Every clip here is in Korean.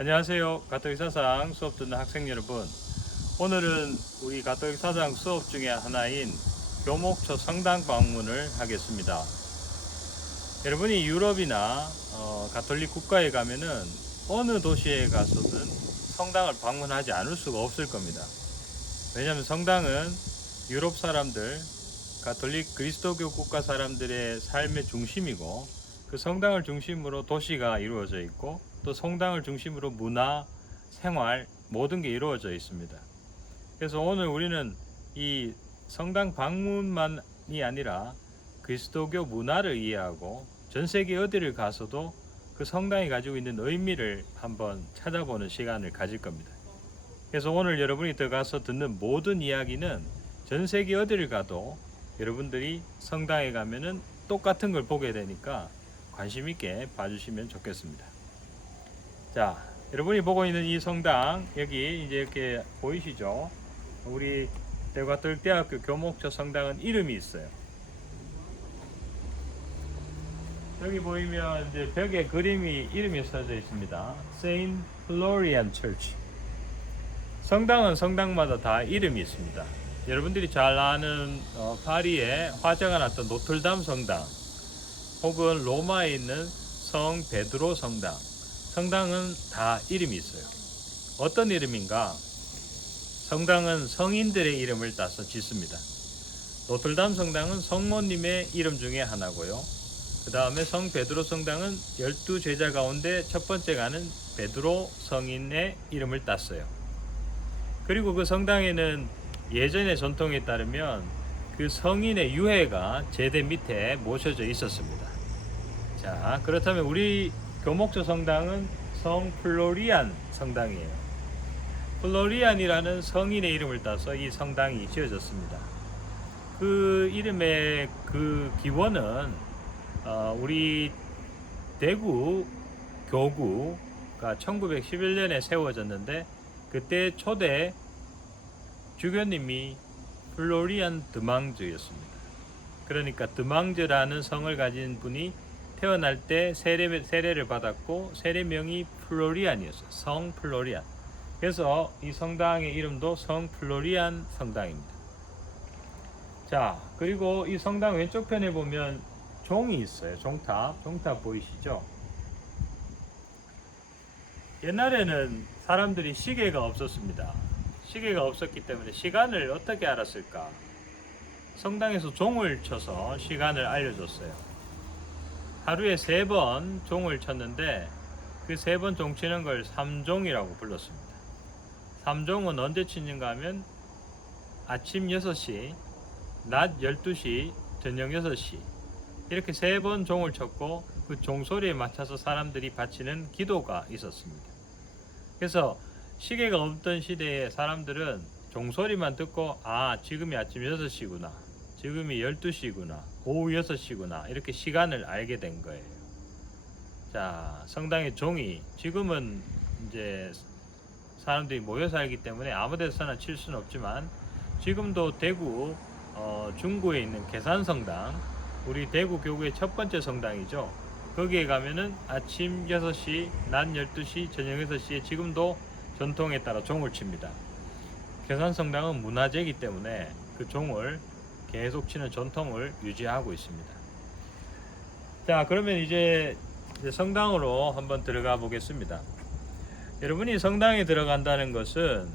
안녕하세요. 가톨릭 사상 수업 듣는 학생 여러분. 오늘은 우리 가톨릭 사상 수업 중에 하나인 교목초 성당 방문을 하겠습니다. 여러분이 유럽이나 가톨릭 국가에 가면은 어느 도시에 가서든 성당을 방문하지 않을 수가 없을 겁니다. 왜냐하면 성당은 유럽 사람들, 가톨릭 그리스도교 국가 사람들의 삶의 중심이고, 그 성당을 중심으로 도시가 이루어져 있고, 또 성당을 중심으로 문화, 생활 모든 게 이루어져 있습니다. 그래서 오늘 우리는 이 성당 방문만이 아니라 그리스도교 문화를 이해하고 전 세계 어디를 가서도 그 성당이 가지고 있는 의미를 한번 찾아보는 시간을 가질 겁니다. 그래서 오늘 여러분이 들어가서 듣는 모든 이야기는 전 세계 어디를 가도 여러분들이 성당에 가면은 똑같은 걸 보게 되니까 관심 있게 봐주시면 좋겠습니다. 자, 여러분이 보고 있는 이 성당, 여기 이제 이렇게 보이시죠? 우리 대구가톨릭대학교 교목초 성당은 이름이 있어요. 여기 보이면 이제 벽에 이름이 써져 있습니다. Saint Florian Church. 성당은 성당마다 다 이름이 있습니다. 여러분들이 잘 아는 파리에 화재가 났던 노틀담 성당, 혹은 로마에 있는 성 베드로 성당, 성당은 다 이름이 있어요. 어떤 이름인가? 성당은 성인들의 이름을 따서 짓습니다. 노틀담 성당은 성모님의 이름 중에 하나고요. 그 다음에 성 베드로 성당은 12제자 가운데 첫 번째 가는 베드로 성인의 이름을 땄어요. 그리고 그 성당에는 예전의 전통에 따르면 그 성인의 유해가 제대 밑에 모셔져 있었습니다. 자, 그렇다면 우리 교목초 성당은 성 플로리안 성당이에요. 플로리안이라는 성인의 이름을 따서 이 성당이 지어졌습니다. 그 이름의 그 기원은 우리 대구 교구가 1911년에 세워졌는데, 그때 초대 주교님이 플로리안 드망즈였습니다. 그러니까 드망즈라는 성을 가진 분이 태어날 때 세례를 받았고, 세례명이 플로리안이었어요. 성 플로리안. 그래서 이 성당의 이름도 성 플로리안 성당입니다. 자, 그리고 이 성당 왼쪽 편에 보면 종이 있어요. 종탑 보이시죠? 옛날에는 사람들이 시계가 없었습니다. 시계가 없었기 때문에 시간을 어떻게 알았을까? 성당에서 종을 쳐서 시간을 알려줬어요. 하루에 3번 종을 쳤는데 그 3번 종 치는 걸 삼종이라고 불렀습니다. 삼종은 언제 치는가 하면 아침 6시, 낮 12시, 저녁 6시 이렇게 3번 종을 쳤고, 그 종소리에 맞춰서 사람들이 바치는 기도가 있었습니다. 그래서 시계가 없던 시대에 사람들은 종소리만 듣고 지금이 아침 6시구나, 지금이 12시구나, 오후 6시구나 이렇게 시간을 알게 된 거예요. 자, 성당의 종이 지금은 이제 사람들이 모여 살기 때문에 아무 데서나 칠 수는 없지만, 지금도 대구 중구에 있는 계산성당, 우리 대구 교구의 첫 번째 성당이죠. 거기에 가면은 아침 6시, 낮 12시, 저녁 6시에 지금도 전통에 따라 종을 칩니다. 계산성당은 문화재이기 때문에 그 종을 계속 치는 전통을 유지하고 있습니다. 자, 그러면 이제 성당으로 한번 들어가 보겠습니다. 여러분이 성당에 들어간다는 것은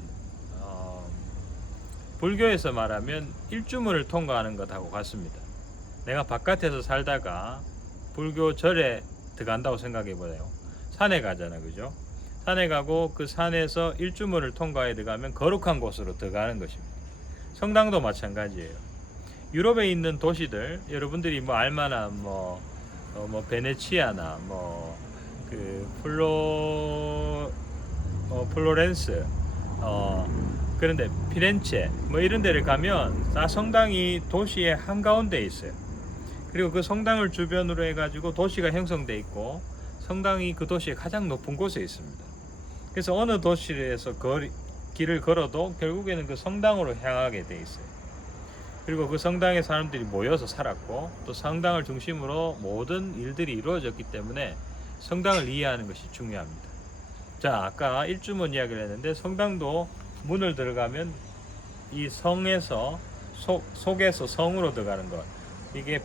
불교에서 말하면 일주문을 통과하는 것하고 같습니다. 내가 바깥에서 살다가 불교 절에 들어간다고 생각해 보세요. 산에 가잖아, 그죠? 산에 가고 그 산에서 일주문을 통과해 들어가면 거룩한 곳으로 들어가는 것입니다. 성당도 마찬가지예요. 유럽에 있는 도시들, 여러분들이 알만한 베네치아나 플로렌스, 그런데 피렌체 이런 데를 가면 다 성당이 도시의 한가운데에 있어요. 그리고 그 성당을 주변으로 해가지고 도시가 형성돼 있고, 성당이 그 도시의 가장 높은 곳에 있습니다. 그래서 어느 도시에서 길을 걸어도 결국에는 그 성당으로 향하게 돼 있어요. 그리고 그 성당에 사람들이 모여서 살았고, 또 성당을 중심으로 모든 일들이 이루어졌기 때문에 성당을 이해하는 것이 중요합니다. 자, 아까 일주문 이야기를 했는데 성당도 문을 들어가면 이 성에서 속에서 성으로 들어가는 것. 이게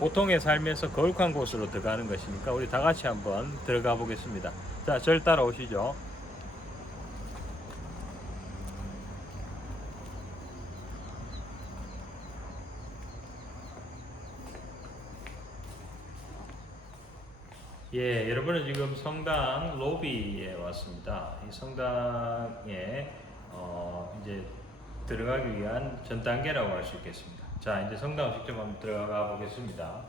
보통의 삶에서 거룩한 곳으로 들어가는 것이니까 우리 다 같이 한번 들어가 보겠습니다. 자, 저를 따라오시죠. 예, 여러분은 지금 성당 로비에 왔습니다. 이 성당에 이제 들어가기 위한 전 단계라고 할 수 있겠습니다. 자, 이제 성당 직접 한번 들어가 보겠습니다.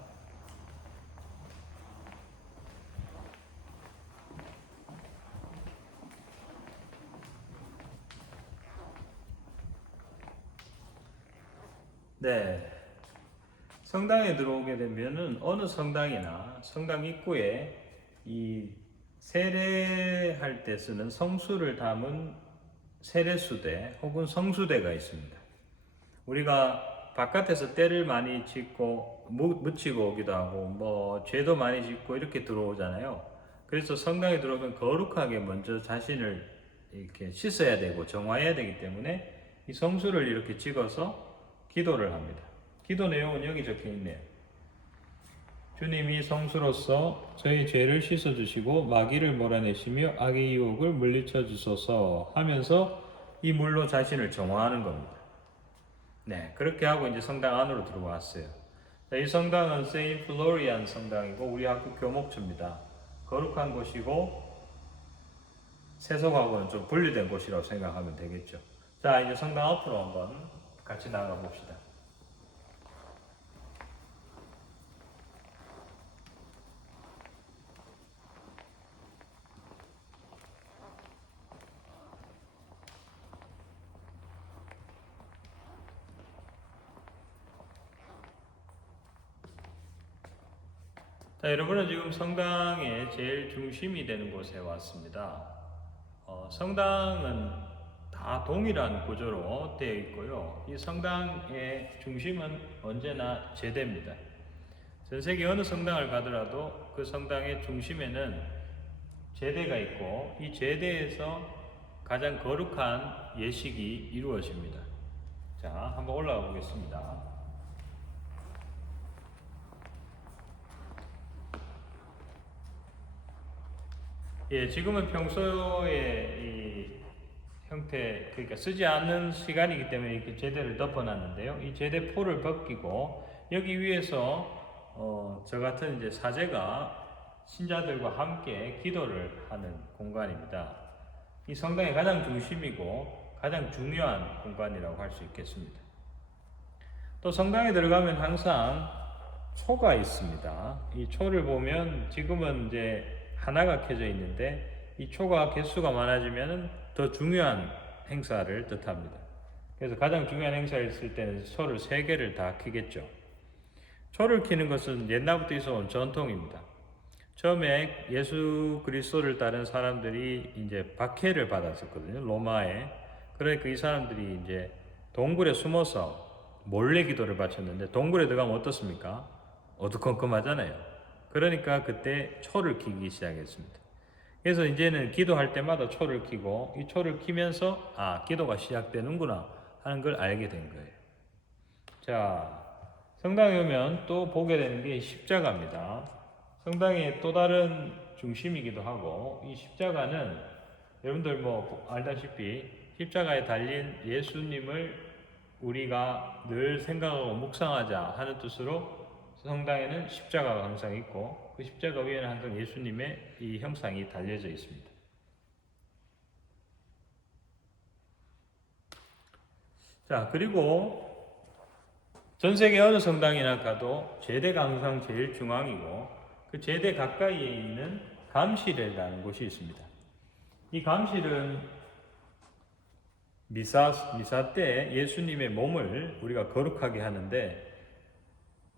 네. 성당에 들어오게 되면은 어느 성당이나 성당 입구에 이 세례할 때 쓰는 성수를 담은 세례수대 혹은 성수대가 있습니다. 우리가 바깥에서 때를 많이 짓고 묻히고 오기도 하고 뭐 죄도 많이 짓고 이렇게 들어오잖아요. 그래서 성당에 들어오면 거룩하게 먼저 자신을 이렇게 씻어야 되고 정화해야 되기 때문에 이 성수를 이렇게 찍어서 기도를 합니다. 기도 내용은 여기 적혀 있네요. 주님이 성수로서 저희 죄를 씻어주시고 마귀를 몰아내시며 악의 유혹을 물리쳐 주소서 하면서 이 물로 자신을 정화하는 겁니다. 네, 그렇게 하고 이제 성당 안으로 들어왔어요. 이 성당은 세인트 플로리안 성당이고 우리 학교 교목처입니다. 거룩한 곳이고 세속하고는 좀 분리된 곳이라고 생각하면 되겠죠. 자, 이제 성당 앞으로 한번 같이 나가 봅시다. 자, 여러분은 지금 성당의 제일 중심이 되는 곳에 왔습니다. 성당은 다 동일한 구조로 되어 있고요. 이 성당의 중심은 언제나 제대입니다. 전 세계 어느 성당을 가더라도 그 성당의 중심에는 제대가 있고 이 제대에서 가장 거룩한 예식이 이루어집니다. 자, 한번 올라가 보겠습니다. 예, 지금은 평소에 이 형태, 그러니까 쓰지 않는 시간이기 때문에 이렇게 제대를 덮어놨는데요. 이 제대포를 벗기고 여기 위에서 저 같은 이제 사제가 신자들과 함께 기도를 하는 공간입니다. 이 성당의 가장 중심이고 가장 중요한 공간이라고 할 수 있겠습니다. 또 성당에 들어가면 항상 초가 있습니다. 이 초를 보면 지금은 이제 하나가 켜져 있는데 이 초가 개수가 많아지면 더 중요한 행사를 뜻합니다. 그래서 가장 중요한 행사를 있을 때는 초를 3개를 다 켜겠죠. 초를 켜는 것은 옛날부터 있어온 전통입니다. 처음에 예수 그리스도를 따른 사람들이 이제 박해를 받았었거든요. 로마에. 그러니까 이 사람들이 이제 동굴에 숨어서 몰래 기도를 바쳤는데 동굴에 들어가면 어떻습니까? 어두컴컴하잖아요. 그러니까 그때 초를 켜기 시작했습니다. 그래서 이제는 기도할 때마다 초를 켜고 이 초를 켜면서 기도가 시작되는구나 하는 걸 알게 된 거예요. 자, 성당에 오면 또 보게 되는 게 십자가입니다. 성당의 또 다른 중심이기도 하고 이 십자가는 여러분들 뭐 알다시피 십자가에 달린 예수님을 우리가 늘 생각하고 묵상하자 하는 뜻으로 성당에는 십자가가 항상 있고 그 십자가 위에는 항상 예수님의 이 형상이 달려져 있습니다. 자, 그리고 전 세계 어느 성당이나 가도 제대가 항상 제일 중앙이고 그 제대 가까이에 있는 감실이라는 곳이 있습니다. 이 감실은 미사 때 예수님의 몸을 우리가 거룩하게 하는데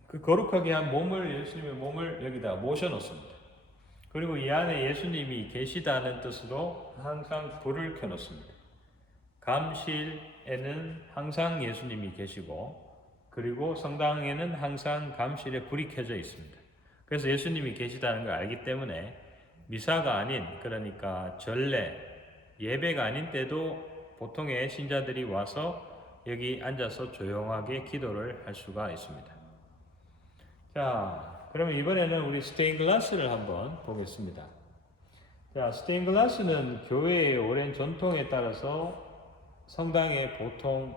그 거룩하게 한 몸을 예수님의 몸을 여기다 모셔 놓습니다. 그리고 이 안에 예수님이 계시다는 뜻으로 항상 불을 켜 놓습니다. 감실에는 항상 예수님이 계시고 그리고 성당에는 항상 감실에 불이 켜져 있습니다. 그래서 예수님이 계시다는 걸 알기 때문에 미사가 아닌, 그러니까 전례, 예배가 아닌 때도 보통의 신자들이 와서 여기 앉아서 조용하게 기도를 할 수가 있습니다. 자, 그러면 이번에는 우리 스테인글라스를 한번 보겠습니다. 자, 스테인글라스는 교회의 오랜 전통에 따라서 성당에 보통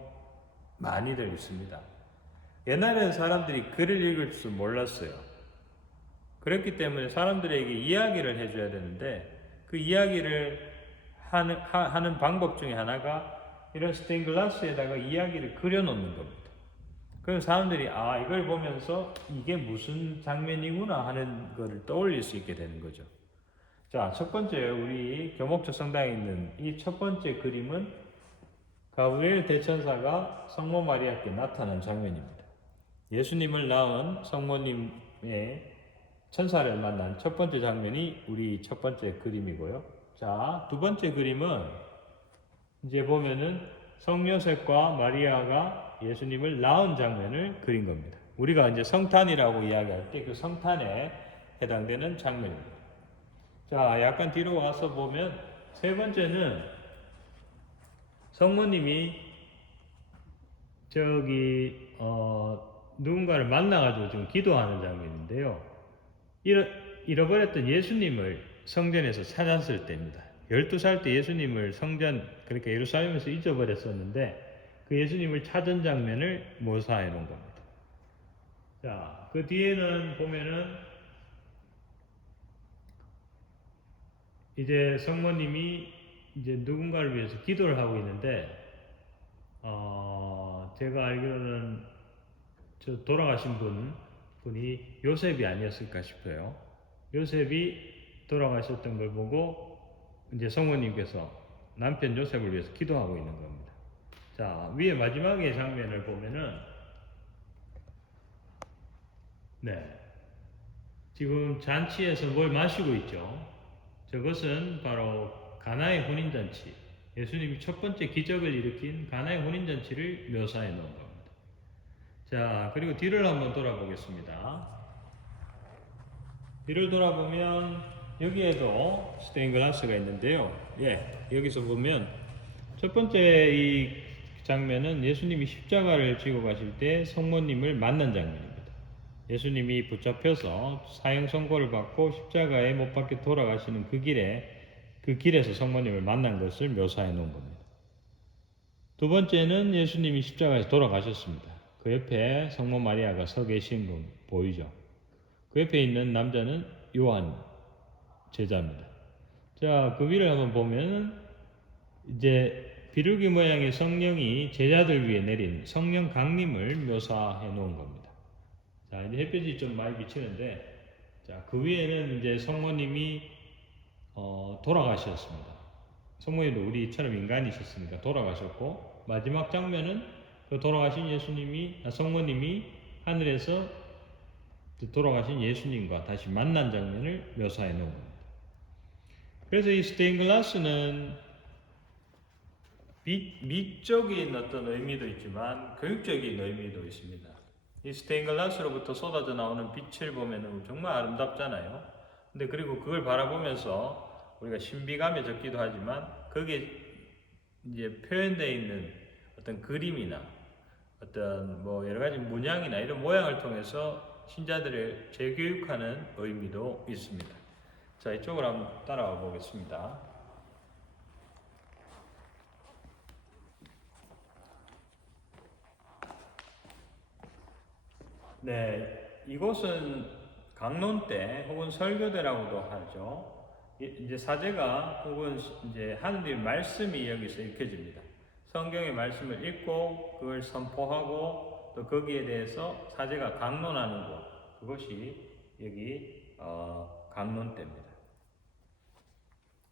많이들 있습니다. 옛날에는 사람들이 글을 읽을 줄 몰랐어요. 그렇기 때문에 사람들에게 이야기를 해줘야 되는데 그 이야기를 하는 방법 중에 하나가 이런 스테인글라스에다가 이야기를 그려놓는 겁니다. 그럼 사람들이 이걸 보면서 이게 무슨 장면이구나 하는 것을 떠올릴 수 있게 되는 거죠. 자, 첫 번째 우리 교목초 성당에 있는 이 첫 번째 그림은 가브리엘 대천사가 성모 마리아께 나타난 장면입니다. 예수님을 낳은 성모님의 천사를 만난 첫 번째 장면이 우리 첫 번째 그림이고요. 자, 두 번째 그림은 이제 보면은 성요셉과 마리아가 예수님을 낳은 장면을 그린 겁니다. 우리가 이제 성탄이라고 이야기할 때 그 성탄에 해당되는 장면입니다. 자, 약간 뒤로 와서 보면 세 번째는 성모님이 누군가를 만나가지고 좀 기도하는 장면인데요. 잃어버렸던 예수님을 성전에서 찾았을 때입니다. 12살 때 예수님을 성전, 그러니까 예루살렘에서 잊어버렸었는데 그 예수님을 찾은 장면을 묘사해 놓은 겁니다. 자, 그 뒤에는 보면은 이제 성모님이 이제 누군가를 위해서 기도를 하고 있는데, 제가 알기로는 돌아가신 분이 요셉이 아니었을까 싶어요. 요셉이 돌아가셨던 걸 보고 이제 성모님께서 남편 요셉을 위해서 기도하고 있는 겁니다. 자, 위에 마지막의 장면을 보면은 지금 잔치에서 뭘 마시고 있죠. 저것은 바로 가나의 혼인잔치, 예수님이 첫 번째 기적을 일으킨 가나의 혼인잔치를 묘사해 놓은 겁니다. 자, 그리고 뒤를 한번 돌아보겠습니다. 뒤를 돌아보면 여기에도 스테인글라스가 있는데요. 여기서 보면 첫 번째 이 장면은 예수님이 십자가를 지고 가실 때 성모님을 만난 장면입니다. 예수님이 붙잡혀서 사형 선고를 받고 십자가에 못 박혀 돌아가시는 그 길에서 성모님을 만난 것을 묘사해 놓은 겁니다. 두 번째는 예수님이 십자가에서 돌아가셨습니다. 그 옆에 성모 마리아가 서 계신 거 보이죠? 그 옆에 있는 남자는 요한 제자입니다. 자, 그 위를 한번 보면 이제 비둘기 모양의 성령이 제자들 위에 내린 성령 강림을 묘사해 놓은 겁니다. 자, 이제 햇볕이 좀 많이 비치는데, 자, 그 위에는 이제 성모님이 돌아가셨습니다. 성모님도 우리처럼 인간이셨으니까 돌아가셨고, 마지막 장면은 그 돌아가신 성모님이 하늘에서 돌아가신 예수님과 다시 만난 장면을 묘사해 놓은 겁니다. 그래서 이 스테인글라스는 미적인 어떤 의미도 있지만 교육적인 의미도 있습니다. 이 스테인글라스로부터 쏟아져 나오는 빛을 보면 정말 아름답잖아요. 근데 그리고 그걸 바라보면서 우리가 신비감에 젖기도 하지만 거기에 이제 표현되어 있는 어떤 그림이나 어떤 여러 가지 문양이나 이런 모양을 통해서 신자들을 재교육하는 의미도 있습니다. 자, 이쪽으로 한번 따라와 보겠습니다. 이곳은 강론대 혹은 설교대라고도 하죠. 이제 사제가 혹은 이제 하느님의 말씀이 여기서 읽혀집니다. 성경의 말씀을 읽고 그걸 선포하고 또 거기에 대해서 사제가 강론하는 곳, 그것이 여기 강론대입니다.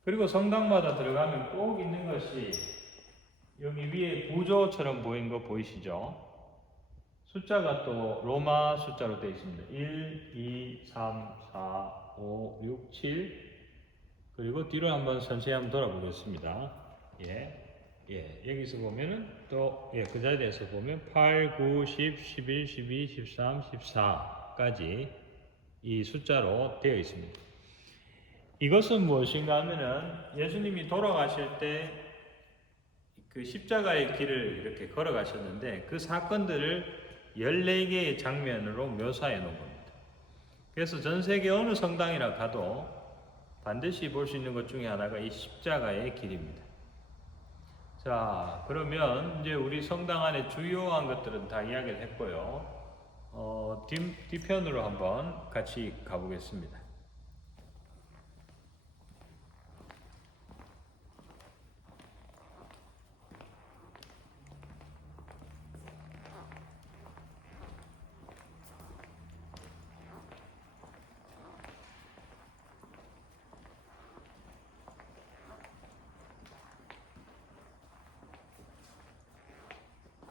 그리고 성당마다 들어가면 꼭 있는 것이 여기 위에 구조처럼 보이는 거 보이시죠? 숫자가 또 로마 숫자로 되어 있습니다. 1, 2, 3, 4, 5, 6, 7. 그리고 뒤로 한번 선생님 한번 돌아보겠습니다. 여기서 보면은 또, 그 자리에서 보면 8, 9, 10, 11, 12, 13, 14까지 이 숫자로 되어 있습니다. 이것은 무엇인가 하면은 예수님이 돌아가실 때 그 십자가의 길을 이렇게 걸어가셨는데 그 사건들을 14개의 장면으로 묘사해 놓은 겁니다. 그래서 전 세계 어느 성당이나 가도 반드시 볼 수 있는 것 중에 하나가 이 십자가의 길입니다. 자, 그러면 이제 우리 성당 안에 주요한 것들은 다 이야기를 했고요. 뒤편으로 한번 같이 가보겠습니다.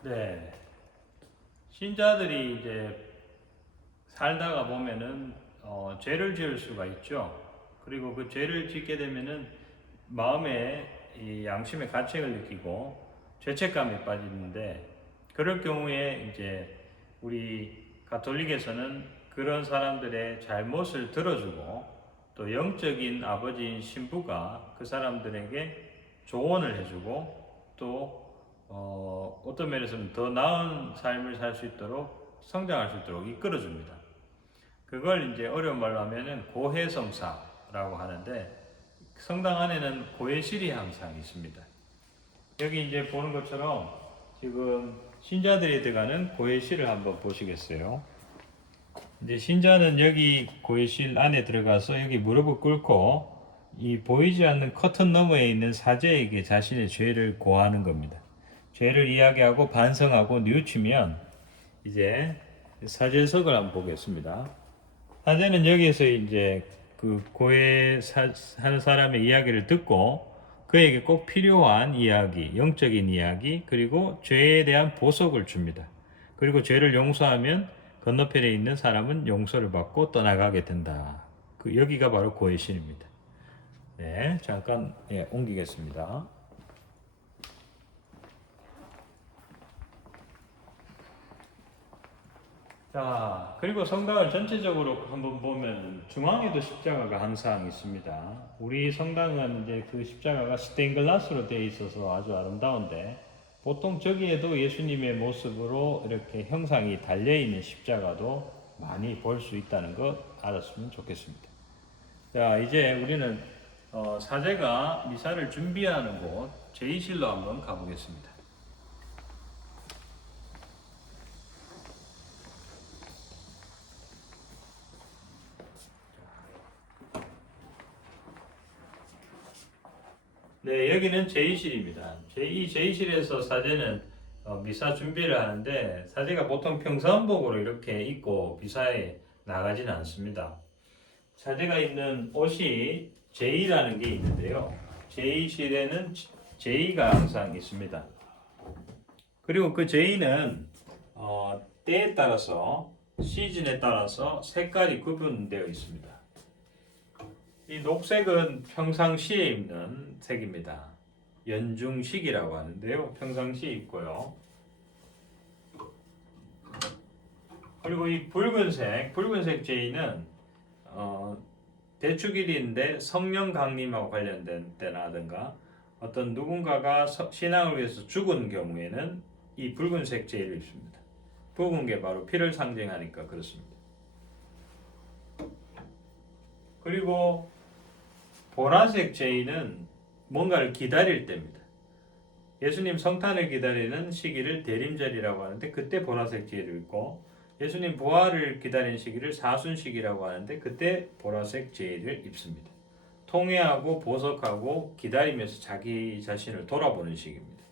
네. 신자들이 이제 살다가 보면은 죄를 지을 수가 있죠. 그리고 그 죄를 짓게 되면은 마음에 이 양심의 가책을 느끼고 죄책감에 빠지는데 그럴 경우에 이제 우리 가톨릭에서는 그런 사람들의 잘못을 들어주고 또 영적인 아버지인 신부가 그 사람들에게 조언을 해주고 또 어떤 면에서는 더 나은 삶을 살 수 있도록 성장할 수 있도록 이끌어줍니다. 그걸 이제 어려운 말로 하면은 고해성사라고 하는데 성당 안에는 고해실이 항상 있습니다. 여기 이제 보는 것처럼 지금 신자들이 들어가는 고해실을 한번 보시겠어요? 이제 신자는 여기 고해실 안에 들어가서 여기 무릎을 꿇고 이 보이지 않는 커튼 너머에 있는 사제에게 자신의 죄를 고하는 겁니다. 죄를 이야기하고 반성하고 뉘우치면 이제 사제석을 한번 보겠습니다. 사제는 여기에서 이제 그 고해하는 사람의 이야기를 듣고 그에게 꼭 필요한 이야기, 영적인 이야기, 그리고 죄에 대한 보석을 줍니다. 그리고 죄를 용서하면 건너편에 있는 사람은 용서를 받고 떠나가게 된다. 여기가 바로 고해신입니다. 네, 잠깐 옮기겠습니다. 자, 그리고 성당을 전체적으로 한번 보면 중앙에도 십자가가 항상 있습니다. 우리 성당은 이제 그 십자가가 스테인글라스로 되어 있어서 아주 아름다운데 보통 저기에도 예수님의 모습으로 이렇게 형상이 달려있는 십자가도 많이 볼 수 있다는 거 알았으면 좋겠습니다. 자, 이제 우리는 사제가 미사를 준비하는 곳 제2실로 한번 가보겠습니다. 네, 여기는 제2실입니다. 제2실에서 사제는 미사 준비를 하는데 사제가 보통 평상복으로 이렇게 입고 미사에 나가지는 않습니다. 사제가 입는 옷이 제의라는 게 있는데요. 제의실에는 제의가 항상 있습니다. 그리고 그 제의는 때에 따라서 시즌에 따라서 색깔이 구분되어 있습니다. 이 녹색은 평상시에 입는 색입니다. 연중식이라고 하는데요. 평상시에 입고요. 그리고 이 붉은색 제의는 대축일인데 성령 강림하고 관련된 때라든가 어떤 누군가가 신앙을 위해서 죽은 경우에는 이 붉은색 제의를 입습니다. 붉은 게 바로 피를 상징하니까 그렇습니다. 그리고 보라색 제의는 뭔가를 기다릴 때입니다. 예수님 성탄을 기다리는 시기를 대림절이라고 하는데 그때 보라색 제의를 입고 예수님 부활을 기다리는 시기를 사순식이라고 하는데 그때 보라색 제의를 입습니다. 통회하고 보석하고 기다리면서 자기 자신을 돌아보는 시기입니다.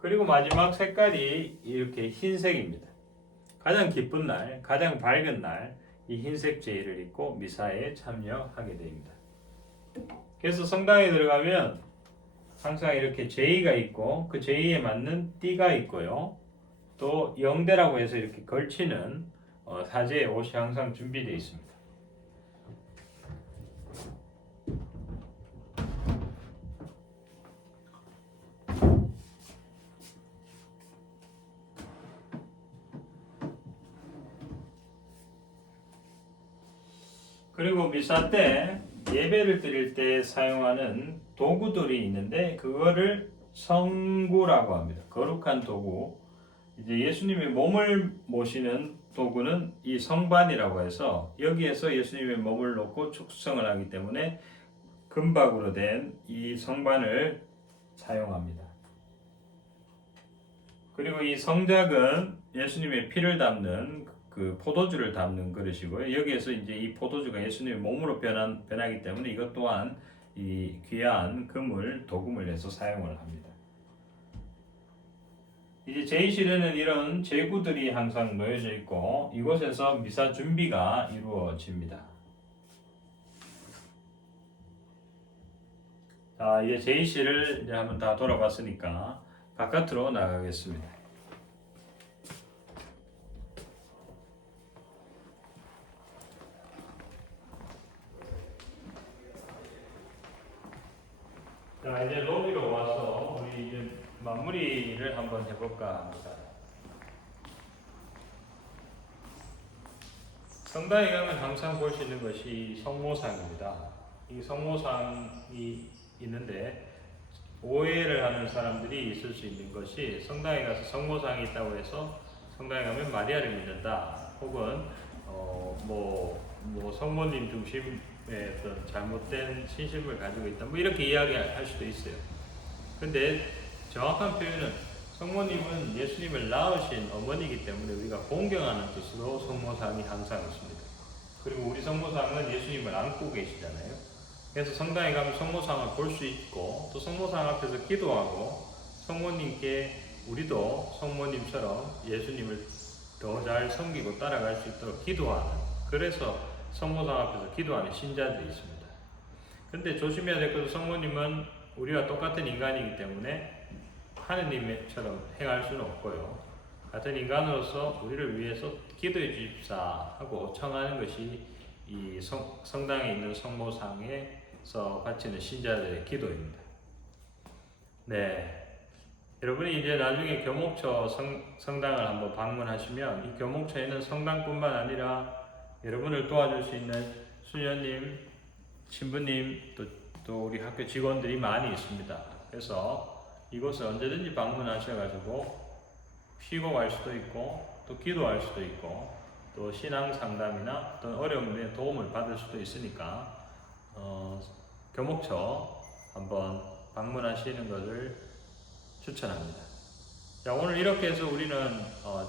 그리고 마지막 색깔이 이렇게 흰색입니다. 가장 기쁜 날, 가장 밝은 날 이 흰색 제의를 입고 미사에 참여하게 됩니다. 그래서 성당에 들어가면 항상 이렇게 제의가 있고 그 제의에 맞는 띠가 있고요. 또 영대라고 해서 이렇게 걸치는 사제의 옷이 항상 준비되어 있습니다. 그리고 미사 때 예배를 드릴 때 사용하는 도구들이 있는데 그거를 성구라고 합니다. 거룩한 도구. 이제 예수님의 몸을 모시는 도구는 이 성반이라고 해서 여기에서 예수님의 몸을 놓고 축성을 하기 때문에 금박으로 된 이 성반을 사용합니다. 그리고 이 성작은 예수님의 피를 담는 그 포도주를 담는 그릇이고요. 여기에서 이제 이 포도주가 예수님의 몸으로 변하기 때문에 이것 또한 이 귀한 금을 도금을 해서 사용을 합니다. 이제 제의실에는 이런 제구들이 항상 놓여져 있고 이곳에서 미사 준비가 이루어집니다. 자, 이제 제의실을 이제 한번 다 돌아봤으니까 바깥으로 나가겠습니다. 자, 이제 로비로 와서 우리 이제 마무리를 한번 해볼까 합니다. 성당에 가면 항상 볼 수 있는 것이 성모상입니다. 이 성모상이 있는데 오해를 하는 사람들이 있을 수 있는 것이 성당에 가서 성모상이 있다고 해서 성당에 가면 마리아를 믿는다 혹은 성모님 중심의 어떤 잘못된 신심을 가지고 있다 뭐 이렇게 이야기할 수도 있어요. 근데 정확한 표현은 성모님은 예수님을 낳으신 어머니이기 때문에 우리가 공경하는 뜻으로 성모상이 항상 있습니다. 그리고 우리 성모상은 예수님을 안고 계시잖아요. 그래서 성당에 가면 성모상을 볼 수 있고 또 성모상 앞에서 기도하고 성모님께 우리도 성모님처럼 예수님을 더 잘 섬기고 따라갈 수 있도록 기도하는, 그래서 성모상 앞에서 기도하는 신자들이 있습니다. 근데 조심해야 될 것은 성모님은 우리와 똑같은 인간이기 때문에 하느님처럼 행할 수는 없고요. 같은 인간으로서 우리를 위해서 기도해 주십사 하고 청하는 것이 이 성당에 있는 성모상에서 바치는 신자들의 기도입니다. 네. 여러분이 이제 나중에 교목처 성당을 한번 방문하시면 이 교목처에는 성당뿐만 아니라 여러분을 도와줄 수 있는 수녀님, 신부님, 또 우리 학교 직원들이 많이 있습니다. 그래서 이곳을 언제든지 방문하셔가지고 쉬고 갈 수도 있고 또 기도할 수도 있고 또 신앙 상담이나 어떤 어려움에 도움을 받을 수도 있으니까 교목처 한번 방문하시는 것을 추천합니다. 자, 오늘 이렇게 해서 우리는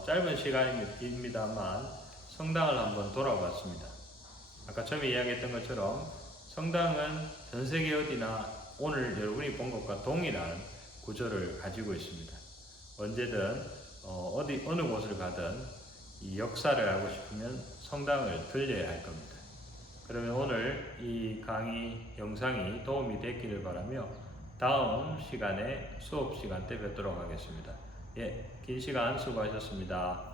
짧은 시간입니다만 성당을 한번 돌아봤습니다. 아까 처음에 이야기했던 것처럼 성당은 전 세계 어디나 오늘 여러분이 본 것과 동일한 구조를 가지고 있습니다. 언제든 어느 곳을 가든 이 역사를 알고 싶으면 성당을 들려야 할 겁니다. 그러면 오늘 이 강의 영상이 도움이 됐기를 바라며 다음 시간에 수업 시간 때 뵙도록 하겠습니다. 긴 시간 수고하셨습니다.